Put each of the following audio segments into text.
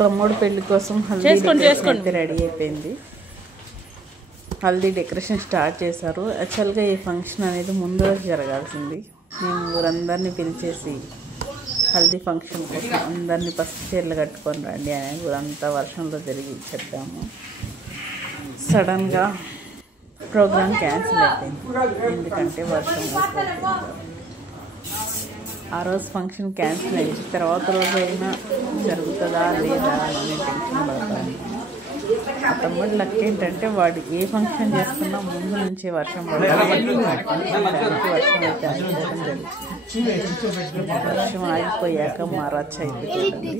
తమ్ముడు పెళ్లి కోసం హల్దీ డెకరేషన్ రెడీ అయిపోయింది. హల్దీ డెకరేషన్ స్టార్ట్ చేశారు. యాక్చువల్గా ఈ ఫంక్షన్ అనేది ముందు రోజు జరగాల్సింది. మేము ఊరందరినీ పిలిచేసి హల్దీ ఫంక్షన్ కోసం అందరినీ పసుపు చీరలు కట్టుకొని రండి అని ఊరంతా వర్షంలో జరిగి చెప్పాము. సడన్గా ప్రోగ్రామ్ క్యాన్సిల్ అయిపోయింది. ఎందుకంటే వర్షం ఆ రోజు ఫంక్షన్ క్యాన్సిల్ అయింది. తర్వాత రోజు అయినా జరుగుతుందా లేదా అని టెన్షన్ పడతాను. ఆ తమ్ముడు లక్ ఏంటంటే వాడు ఏ ఫంక్షన్ చేసుకున్నా ముందు నుంచి వర్షం పడుతుంది. వర్షం అయితే అనుకోవడం జరిగింది. వర్షం ఆగిపోయాక మా రచ్చ అయిపోతుంది.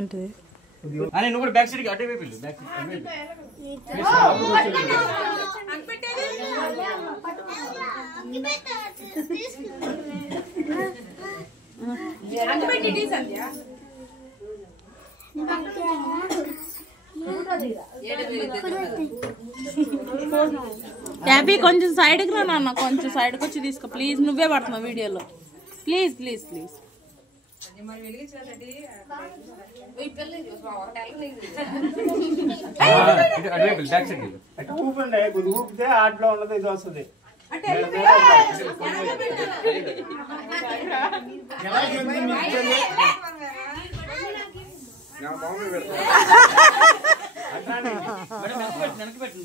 అంటే హ్యాపీ కొంచెం సైడ్కి రా నాన్న, కొంచెం సైడ్కి వచ్చి తీసుకో ప్లీజ్. నువ్వే పడుతున్నావు వీడియోలో. Please please please.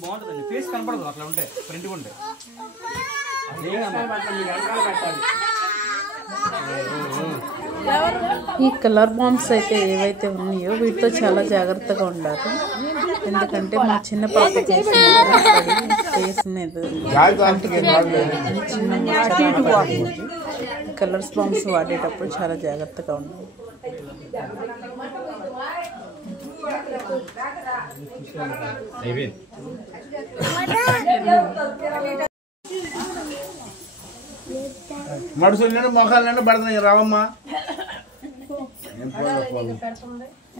బాగుంటుంది. ఫేస్ కనపడదు అట్లా ఉంటే, ప్రింట్ ఉంటే. ఈ కలర్ బాంబ్స్ అయితే ఏవైతే ఉన్నాయో వీటితో చాలా జాగ్రత్తగా ఉండాలి. ఎందుకంటే మా చిన్న పాప ఫేస్ మీద కలర్స్ బాంబ్స్ వాడేటప్పుడు చాలా జాగ్రత్తగా ఉండాలి. మడుసులు మొఖాలు పడుతున్నాయి రావమ్మా.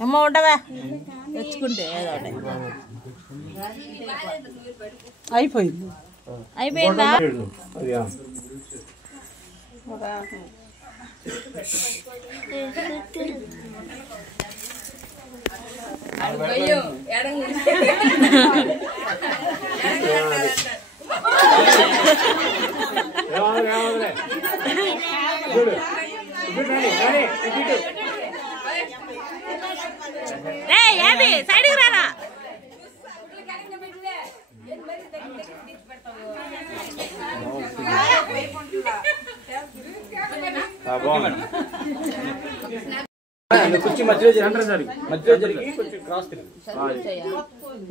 ఏమో ఉండవా తెచ్చుకుంటే అయిపోయింది. అయిపోయిందా? సైడ్కి రారా. కుర్చీ మధ్యలో జరిగి కొంచెం క్రాస్ తిరిగి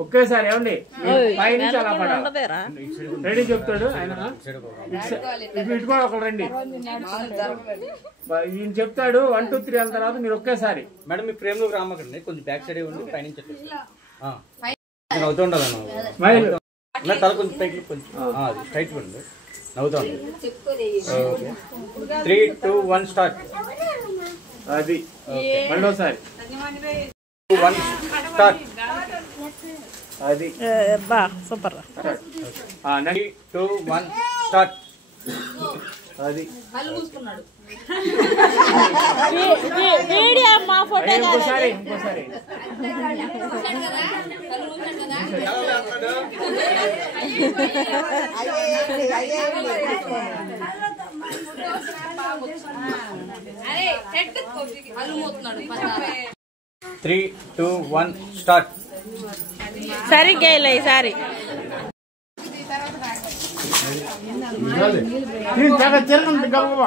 ఒకేసారి ఏమండి పైనుంచి అలా పడాలి. రెడీ చెప్తాడు ఆయన. ఇటు కూడా ఒకరు రండి. ఈయన చెప్తాడు 1 2 3 అన్న తర్వాత మీరు ఒకేసారి. మేడం మీ ఫ్రేమ్ లోకి రామకండి, కొంచెం బ్యాక్ సైడ్ ఉండి పైనుంచి నవ్వుతూ ఉండాలి. తల కొంచెం పైకి కొంచెం స్ట్రైట్ ఉండి నవ్వుతూ ఉండాలి. 3 2 1 స్టార్ట్. అది మళ్ళీసారి 1 స్టార్ట్. అది బా సూపర్. 3 2 1 స్టార్ట్. అది వీడియో మా ఫోటో ఇంకోసారి 3 2 1 స్టార్ట్. సరిగ్గా ఈసారి తిరగండి గవ్వ.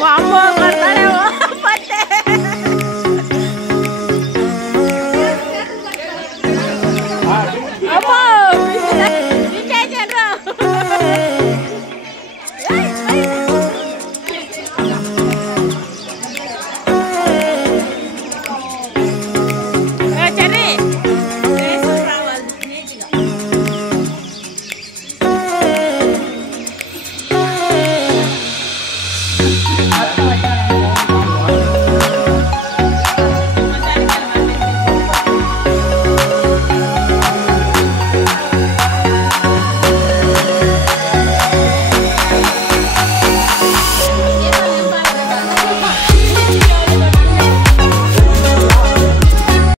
వామ్మో కొడతాడేమో పట్టే. అమ్మో